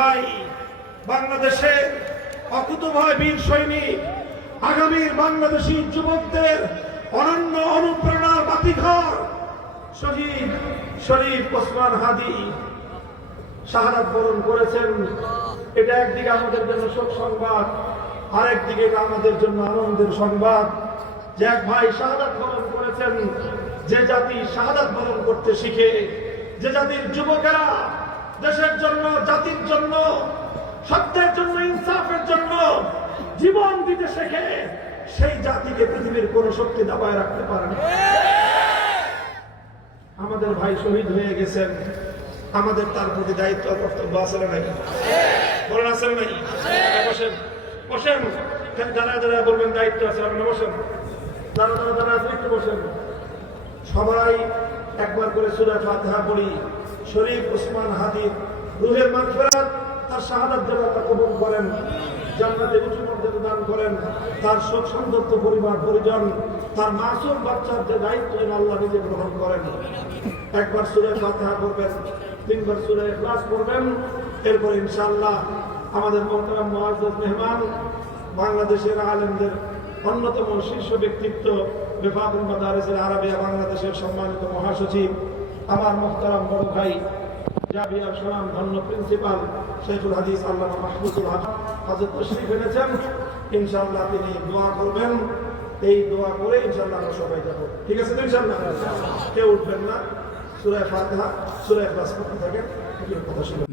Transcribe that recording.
ভাই, বাংলাদেশের অকুতোভয় বীর সৈনিক, আগামীর বাংলাদেশী যুবকদের অনন্য অনুপ্রেরণার বাতিঘর শহীদ শরীফ ওসমান হাদি শাহাদাত বরণ করেছেন। এটা একদিকে আমাদের জন্য শোক সংবাদ, আরেকদিকে এটা আমাদের জন্য আনন্দের সংবাদ যে এক ভাই শাহাদাত বরণ করেছেন। যে জাতি শাহাদাত বরণ করতে শিখে, যে জাতির যুবকেরা দেশের জন্য, জাতির জন্য, সত্যের জন্য, ইনসাফের জন্য জীবন দিতে শেখে, সেই জাতিকে পৃথিবীর কোন শক্তি দাবায় রাখতে পারে না। আমাদের ভাই শহীদ হয়ে গেছেন, আমাদের তার প্রতি দায়িত্ব কর্তব্য আছে না নাকি? বলেন আছে না নাকি? বসেন বসেন, দাঁড়ায় দাঁড়ায় বলবেন দায়িত্ব আছে। আপনি বসেন, দাঁড়া একটু বসেন। সবাই একবার করে সূরা ফাতিহা পড়ি। শরীফ ওসমান হাদির রুহের মাগফিরাত, তার শাহাদাত যেন আল্লাহ কবুল করেন, জান্নাতে উঁচু মর্যাদা দান করেন। তার শোক সন্তপ্ত পরিবার পরিজন, তার মাসুম বাচ্চার যে দায়িত্ব আল্লাহ নিজে গ্রহণ করেন। একবার সূরা ফাতিহা পড়বেন, 3 বার সূরা ইখলাস পড়বেন। এরপর ইনশাআল্লাহ আমাদের মোহতারাম মুআজ্জাজ মেহমান, বাংলাদেশের আলেমদের অন্যতম শীর্ষ ব্যক্তিত্ব, বেফাকুল মাদারিসের আরাবিয়া বাংলাদেশের সম্মানিত মহাসচিব, আমার মোহতারাম বড় ভাই, জাবিয়ার সুনাম ধন্য প্রিন্সিপাল শেখুল হাদিস আল্লামা মাহমুদুল হযরত তশরীফ এনেছেন। ইনশাআল্লাহ তিনি দোয়া করবেন। এই দোয়া করে ইনশাআল্লাহ আমরা সবাই যাব। ঠিক আছে তো? ইনশাআল্লাহ কেউ উঠবেন না। সূরা ফাতিহা, সূরা ইখলাস পড়তে থাকেন। কথা শুনুন।